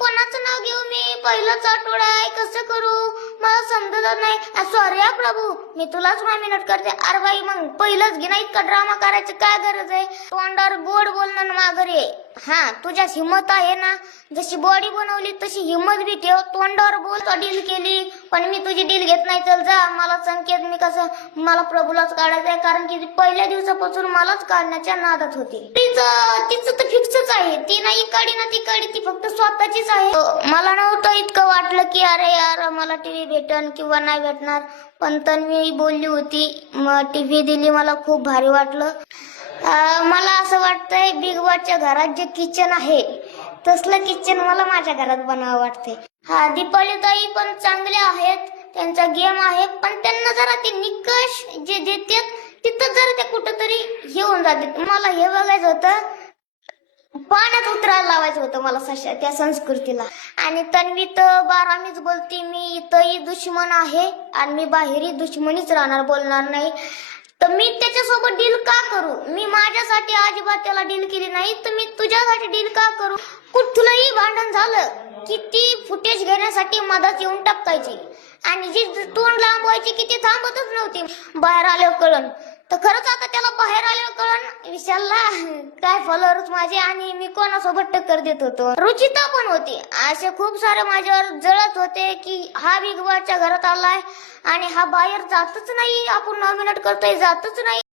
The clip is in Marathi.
कोणाचं नाव घेऊ मी? पहिलाच आठवडा आहे, कसं करू मला समजत नाही. सॉरी हा प्रभू, मी तुलाच नॉमिनेट करते. अरे बाई मग पहिलंच घे ना, इतका ड्रामा करायची काय गरज आहे? तोंडावर गोड बोलणं माघारी. हा तुझ्यात हिंमत आहे ना, जशी बॉडी बनवली तशी हिंमत बी ठेव. तोंडावर बोल, डील केली पण मी तुझी डील घेत नाही. चल जा, मला संकेत, मी कसं मला प्रभूलाच काढायचंय, कारण की पहिल्या दिवसापासून मलाच काढण्याच्या नादात होती. तिचं तर फिक्सच आहे, ती नाही काढी ना ती काढी, ती फक्त स्वतःचीच आहे. मला नव्हतं इतकं वाटलं की अरे यार मला टीव्ही भेटन किंवा नाही भेटणार, पण तन्वी बोलली होती, टीव्ही दिली, मला खूप भारी वाटलं. मला असं वाटतंय बिग बॉसच्या घरात जे किचन आहे तसलं किचन मला माझ्या घरात बनावं वाटते. हा दीपाली ताई पण चांगल्या आहेत, त्यांचा गेम आहे, पण त्यांना जरा ते निकष जे देतात तिथं जरा ते कुठंतरी हे होऊन जाते. मला हे बघायचं होतं, पाण्यात उतरायला लावायचं होतं मला त्या संस्कृतीला. आणि तन्वी तर बारामीच बोलती, मी इथंही दुश्मन आहे आणि मी बाहेरही दुश्मनीच राहणार, बोलणार नाही. तर मी त्याच्यासोबत डील का करू? मी माझ्यासाठी अजिबात त्याला डील केली नाही, तर मी तुझ्यासाठी डील का करू? कुठलंही भांडण झालं की ती फुटेज घेण्यासाठी मदत येऊन टपकायची आणि जी तोंड लांबवायची की ती थांबतच नव्हती. बाहेर आल्यावर कळण, तर खरंच आता त्याला बाहेर आल्यावर कळण विशालला काय फॉलोअर्स माझे आणि मी कोणासोबत टक्कर देत होतो. रुचिता पण होती, असे खूप सारे माझ्यावर जळत होते की हा बिग बॉसच्या घरात आलाय आणि हा बाहेर जातच नाही, आपण नॉमिनेट करतोय जातच नाही.